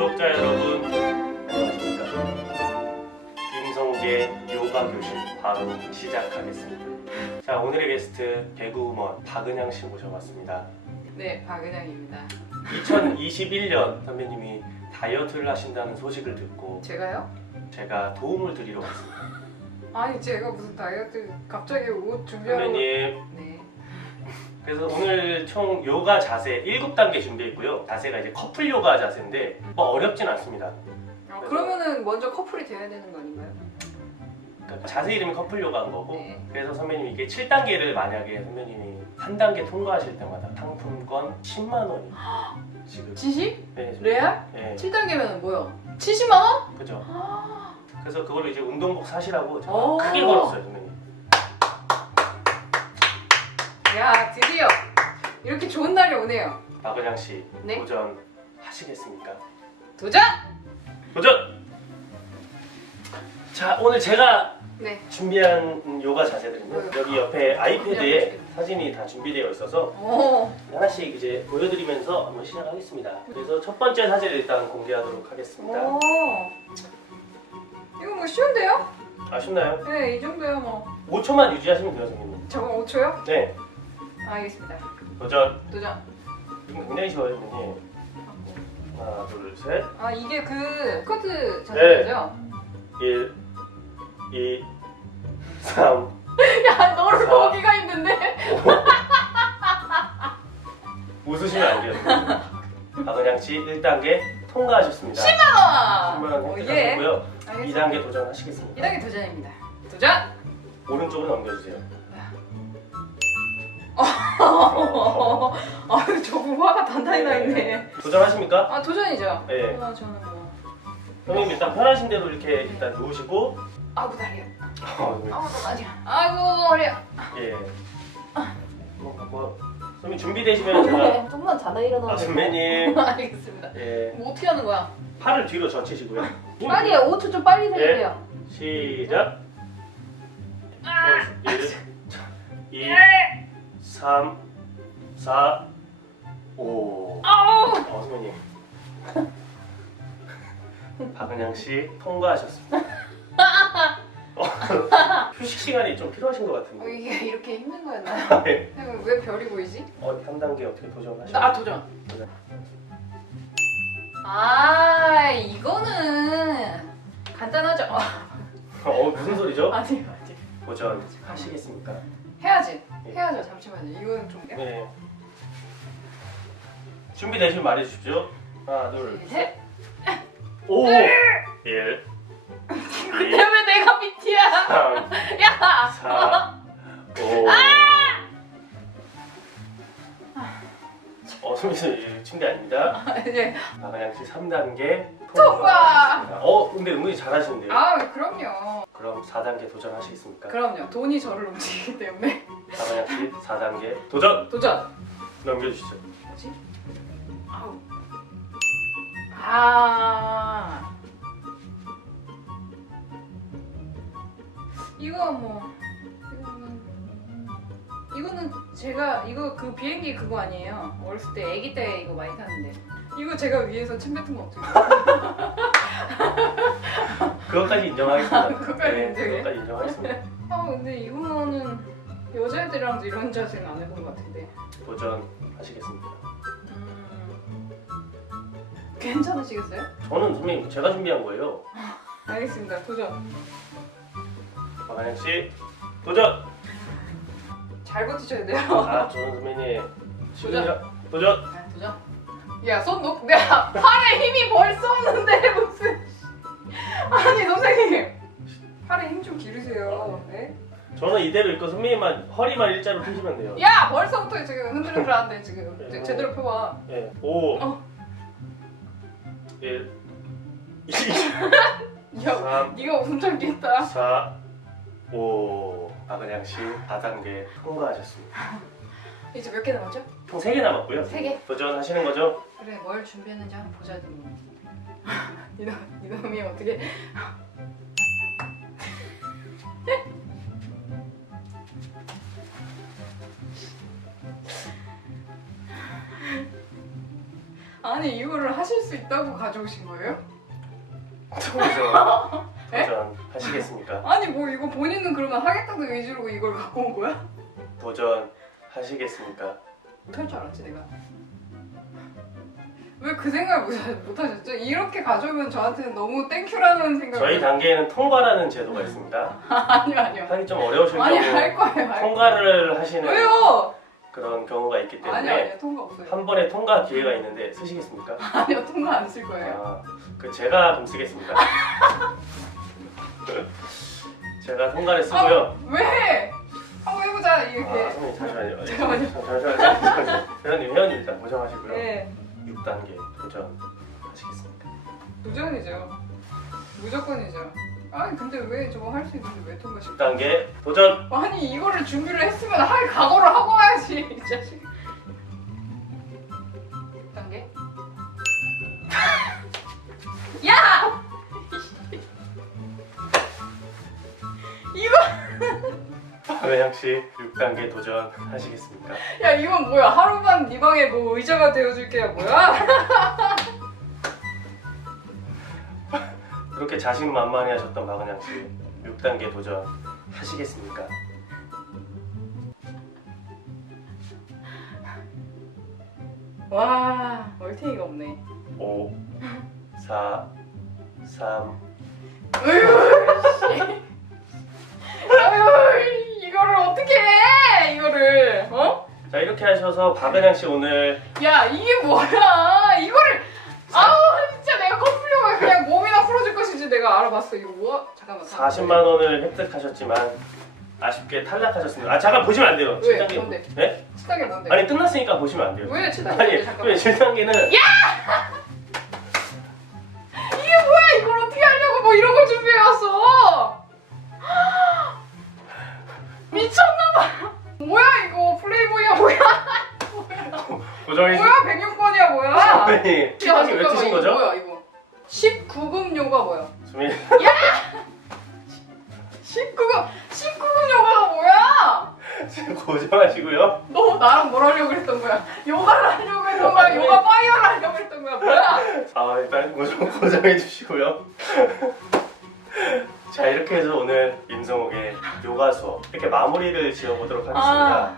구독자 여러분 안녕하십니까 김성재 요가 교실 바로 시작하겠습니다 자 오늘의 게스트 개그우먼 박은양 씨 모셔봤습니다 네, 박은영입니다. 2021년 선배님이 다이어트를 하신다는 소식을 듣고 제가요? 제가 도움을 드리러 왔습니다 아니 제가 무슨 다이어트 갑자기 옷 준비하고 선배님 네. 그래서 오늘 총 요가 자세 7단계 준비했고요 자세가 이제 커플 요가 자세인데 뭐 어렵진 않습니다 아, 그러면은 먼저 커플이 돼야 되는 거 아닌가요? 그러니까 자세 이름이 커플 요가인 거고 네. 그래서 선배님 이게 7단계를 만약에 선배님이 한 단계 통과하실 때마다 상품권 10만 원이 지금 지시? 네, 레알? 네, 7단계면 뭐요? 70만 원? 그죠. 아, 그래서 그걸로 이제 운동복 사시라고 제가 오. 크게 걸었어요, 선배님. 야 드디어 이렇게 좋은 날이 오네요. 박은양 씨 네. 도전 하시겠습니까? 도전! 도전! 자, 오늘 제가 네. 준비한 요가 자세들은요. 뭐요? 여기 옆에 아이패드에 사진이 다 준비되어 있어서 오, 하나씩 이제 보여드리면서 한번 시작하겠습니다. 그래서 첫 번째 사진을 일단 공개하도록 하겠습니다. 오. 이거 뭐 쉬운데요? 아쉽나요? 네, 이 정도야 뭐. 5초만 유지하시면 돼요, 선생님. 저건 5초요? 네, 알겠습니다. 도전. 도전. 이거 굉장히 쉬워요, 선생님. 하나, 둘, 셋. 아 이게 그 스쿼트 네. 자세죠? 1, 2, 3, 야 너를 자. 보기가 힘든데? 웃으시면 안 돼요. 씨 1단계 통과하셨습니다. 10만 10만 원! 원 어, 예. 획득하셨고요. 알겠습니다. 2단계 도전하시겠습니다. 2단계 도전입니다. 도전! 오른쪽으로 넘겨주세요. 아 저분 화가 단단히 나 있네. 도전하십니까? 아 도전이죠? 네. 아 저는 뭐 선생님 일단 편하신 대로 이렇게 일단 누우시고 아이고 다리야. 어, 아무도 아니야. 아이고 허리야. 예. 뭐, 뭐 선생님 준비되시면 제가 네, 좀만 자다 일어나. 아 선배님 알겠습니다. 예 뭐 어떻게 하는 거야? 팔을 뒤로 젖히시고요. 빨리 5초 좀 빨리 네. 세주세요. 시작. 아! 1, 2, 3, 4, 5. 아우! 어, 선배님. 박은양 씨 통과하셨습니다. 어, 휴식 시간이 좀 필요하신 것 어, 같은데. 이게 이렇게 힘든 거였나요? 네. 왜 별이 보이지? 어, 3단계 어떻게 도전하시나요? 아 도전. 아 이거는 간단하죠. 어, 무슨 소리죠? 아니 아니. 도전 하시겠습니까? 해야지. 네. 해야죠. 잠시만요. 이거는 좀. 네. 준비되시면 말해주십시오. 하나, 둘, 셋. 5, 1, 근데 왜 내가 밑이야? 3, 야. 4, 5. 어, 선생님, 침대 아닙니다. 이제 박은양 씨 3단계 통과! 어, 근데 은근히 잘하시는데요. 아 그럼요. 그럼 4단계 도전하시겠습니까? 그럼요. 돈이 저를 움직이기 때문에 박은양 씨 4단계 도전 도전. 넘겨주시죠. 뭐지? 아우. 아. 이거 뭐 이거는 이거는 제가 이거 그 비행기 그거 아니에요. 어렸을 때 아기 때 이거 많이 탔는데. 이거 제가 위에서 침 뱉은 거 어떻게? 그것까지 인정하겠습니다. 그것까지 네, 인정해요? 그것까지 인정하겠습니다. 아 근데 이거는 여자애들이랑도 이런 자세는 안 해본 것 같은데. 도전하시겠습니까? 음. 괜찮으시겠어요? 저는 선생님 제가 준비한 거예요. 알겠습니다. 도전. 박은양 씨 도전. 잘 버티셔야 돼요. 아, 저는 선배님 시작 도전. 아, 도전. 야, 손 놓, 내가 팔에 힘이 벌써 없는데 무슨? 아니 선생님, 팔에 힘 좀 기르세요. 네? 저는 이대로 있고 선배님만 허리만 일자로 펴시면 돼요. 야, 벌써부터 지금 흔들흔들한데 지금 네, 제- 뭐. 제대로 펴봐. 네. 5 어. 1 2 야, 3 네가 운전기했다. 4 5 박은양 씨 4단계 통과하셨습니다. 이제 몇 개 남았죠? 총 3개 남았고요. 세 개. 도전하시는 거죠? 그래, 뭘 준비했는지 한번 보자지 뭐. 이놈, 이놈이 어떻게? 아, 아니 이거를 하실 수 있다고 가져오신 거예요? 도전 에? 도전 하시겠습니까? 아니 뭐 이거 본인은 그러면 하겠다고 의지로 이걸 갖고 온 거야? 도전 하시겠습니까? 못할 줄 알았지 내가. 왜 그 생각을 못, 못 하셨죠? 이렇게 가져오면 저한테는 너무 땡큐라는 생각을. 저희 단계에는 통과라는 제도가 있습니다. 아니요 아니요. 하기 좀 어려우실 아니 경우 할 거예요. 할 거예요. 통과를 하시는 왜요? 그런 경우가 있기 때문에 아니요 아니요 통과 없어요. 한 번에 통과 기회가 있는데 쓰시겠습니까? 아니요 통과 안 쓸 거예요. 아, 그 제가 좀 쓰겠습니다. 제가 통과를 쓰고요. 아, 왜? 이렇게. 아, 잠시만요. 잠깐만요. 잠시만요. 잠시만요. 회원님, 회원님 일단 고정하시고요. 네 6단계 도전 하시겠습니까? 도전이죠. 무조건이죠. 아니 근데 왜 저거 할 수 있는데 왜 통과시켜? 6단계 도전! 아니 이거를 준비를 했으면 할 각오를 하고 와야지 이 자식. 단계. 야! 이거 박은영 씨 6단계 도전 하시겠습니까? 야 이건 뭐야? 하루만 네 방에 뭐 의자가 되어줄게야 뭐야? 그렇게 자신만만해 하셨던 박은영 씨 6단계 도전 하시겠습니까? 와 얼탱이가 없네. 5 4 3 으유 씨. 자 이렇게 하셔서 박은영 씨 오늘 야 이게 뭐야? 이거를 아우 진짜 내가 커플용을 그냥 몸이나 풀어줄 것이지 내가 알아봤어 이거 뭐? 잠깐만. 40만 원을 획득하셨지만 아쉽게 탈락하셨습니다. 아 잠깐 보시면 안 돼요. 왜? 7단계 뭔데? 네? 치탁이 뭔데? 아니 끝났으니까 보시면 안 돼요. 왜 치탁이 아니 뭔데? 잠깐만. 7단계는 이 주세요. 뭐야 백육번이야 뭐야? 선배님 치탁이 왜 트신 거죠? 뭐야 이거? 19금 요가 뭐야? 선배님 19금 19금 요가가 뭐야? 고정하시고요. 너 나랑 뭘 하려고 그랬던 거야? 요가를 하려고 했던 거야? 요가 파이어를 하려고 했던 거야? 뭐야? 아 일단 고정 고정해 주시고요. 자 이렇게 해서 오늘 임성욱의 요가 수업 이렇게 마무리를 지어보도록 하겠습니다.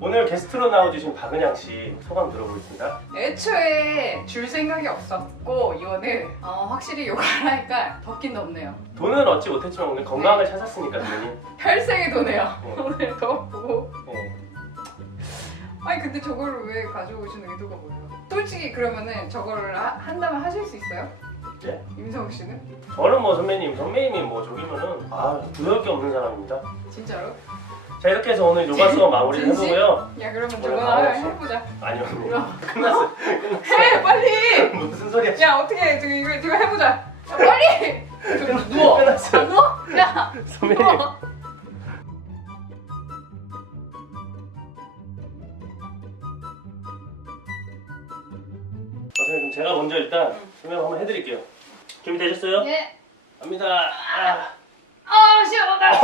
아, 오늘 게스트로 나와주신 박은양 씨 소감 들어보겠습니다. 애초에 줄 생각이 없었고 이거는 어, 확실히 요가를 하니까 덥긴 덥네요. 돈은 얻지 못했지만 오늘 건강을 찾았으니까 선배님. 혈색이 도네요. 네. 오늘 덥고. 네. 아니 근데 저거를 왜 가져오신 의도가 뭐예요? 솔직히 그러면은 저거를 하- 한다면 하실 수 있어요? 네? 임성욱 씨는? 저는 뭐 선배님, 선배님이 뭐 저기면은 아 부러울 게 없는 사람입니다. 진짜로? 자 이렇게 해서 오늘 요가 수업 마무리를 진심? 해보고요. 야 그러면 오늘 저거. 해보자. 아니요. 그럼. 끝났어요. 해 빨리. 무슨 소리야? 야 어떻게 해? 지금 이거 이거 해보자. 야, 빨리. 좀 누워. 끝났어요. 안 누워? 야 선배님. 누워. 아, 선생님 제가 먼저 일단 설명 한번 해드릴게요. 준비되셨어요? 예. 갑니다. 아. 아 시원하다.